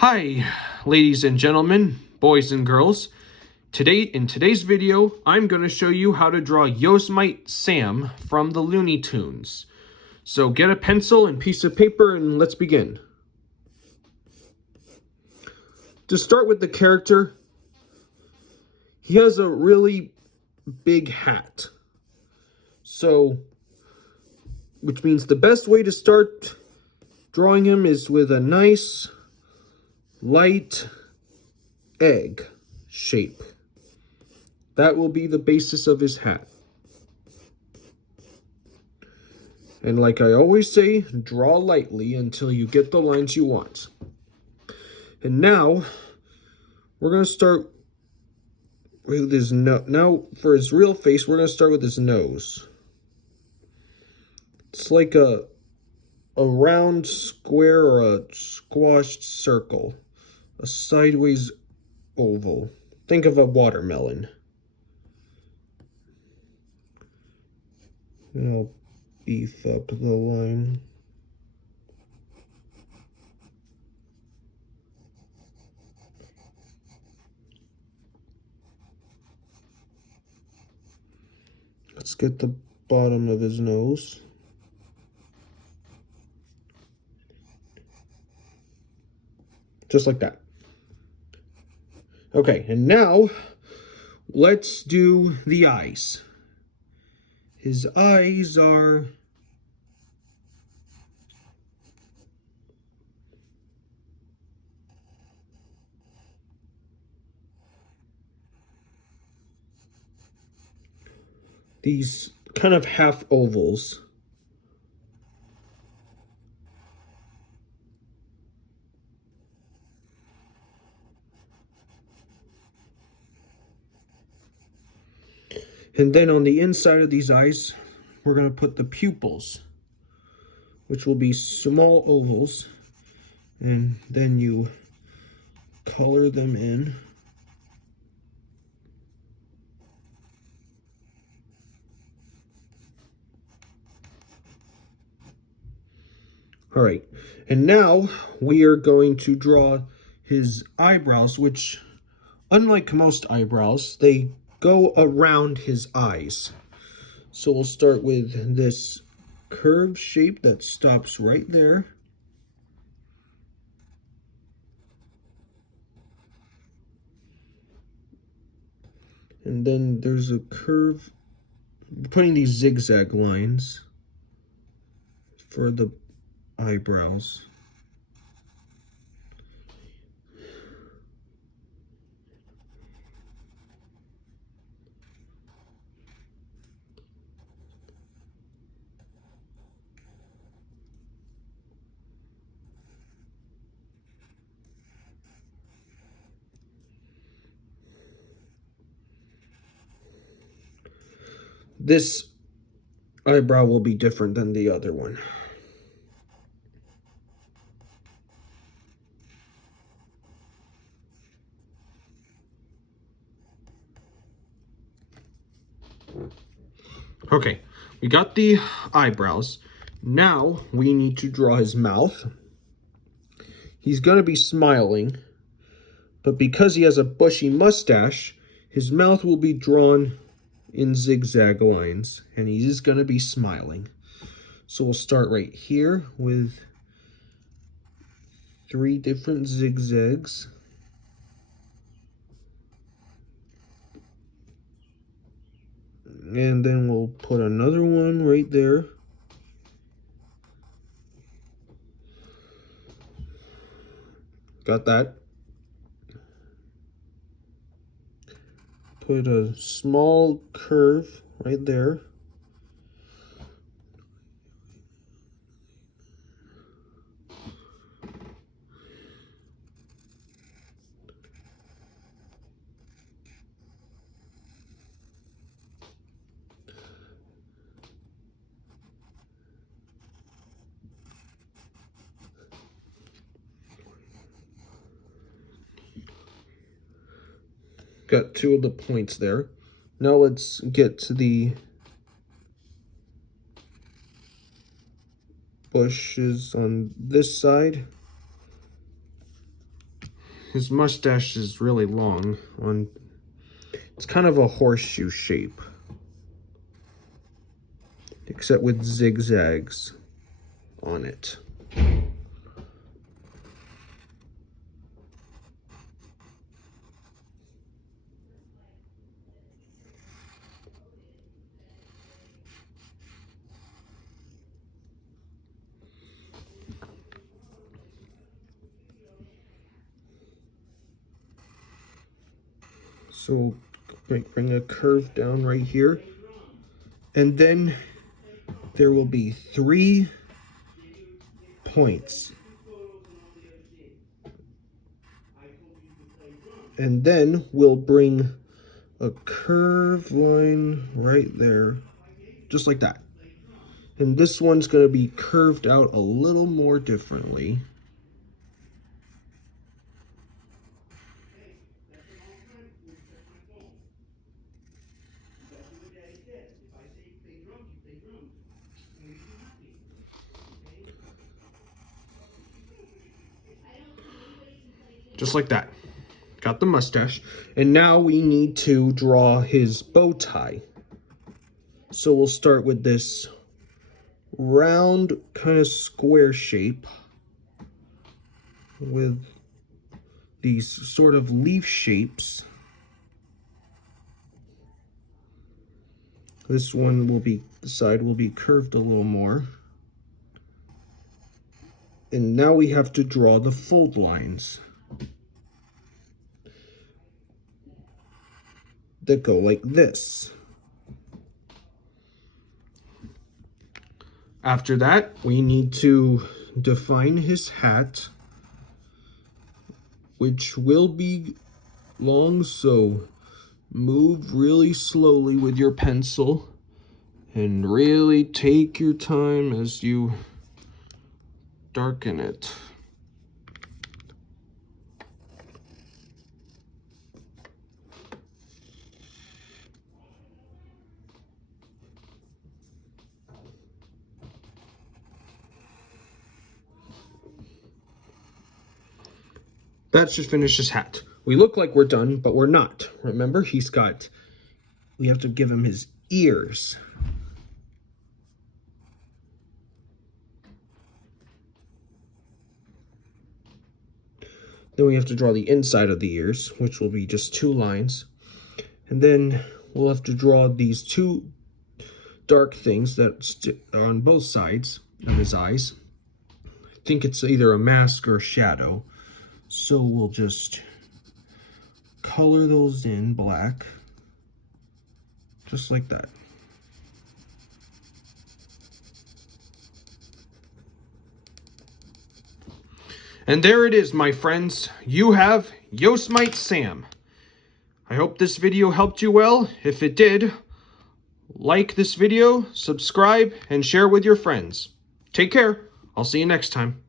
Hi, ladies and gentlemen, boys and girls. In today's video, I'm going to show you how to draw Yosemite Sam from the Looney Tunes. So get a pencil and piece of paper and let's begin. To start with the character, he has a really big hat. Which means the best way to start drawing him is with a nice light egg shape. That will be the basis of his hat. And like I always say, draw lightly until you get the lines you want. And now, we're going to start with his nose. Now, for his real face, we're going to start with his nose. It's like a round square or a squashed circle. A sideways oval. Think of a watermelon. And I'll beef up the line. Let's get the bottom of his nose. Just like that. Okay, and now let's do the eyes. His eyes are these kind of half ovals. And then on the inside of these eyes, we're going to put the pupils, which will be small ovals. And then you color them in. All right, and now we are going to draw his eyebrows, which, unlike most eyebrows, they go around his eyes. So we'll start with this curved shape that stops right there. And then there's a curve, putting these zigzag lines for the eyebrows. This eyebrow will be different than the other one. Okay, we got the eyebrows. Now we need to draw his mouth. He's going to be smiling, but because he has a bushy mustache, his mouth will be drawn in zigzag lines, and he is going to be smiling. So we'll start right here with 3 different zigzags. And then we'll put another one right there. Got that. Put a small curve right there. Got 2 of the points there. Now let's get to the bushes on this side. his mustache is really long. It's kind of a horseshoe shape, except with zigzags on it. So bring a curve down right here, and then there will be 3 points. And then we'll bring a curved line right there, just like that. And this one's going to be curved out a little more differently. Just like that. Got the mustache. And now we need to draw his bow tie. So we'll start with this round kind of square shape with these sort of leaf shapes. This one will be, the side will be curved a little more. And now we have to draw the fold lines that go like this. After that, we need to define his hat, which will be long, so move really slowly with your pencil and really take your time as you darken it. That should finish his hat. We look like we're done, but we're not. Remember, we have to give him his ears. Then we have to draw the inside of the ears, which will be just 2 lines. And then we'll have to draw these 2 dark things that are on both sides of his eyes. I think it's either a mask or shadow. So we'll just color those in black, just like that. And there it is, my friends. You have Yosemite Sam. I hope this video helped you well. If it did, like this video, subscribe, and share with your friends. Take care. I'll see you next time.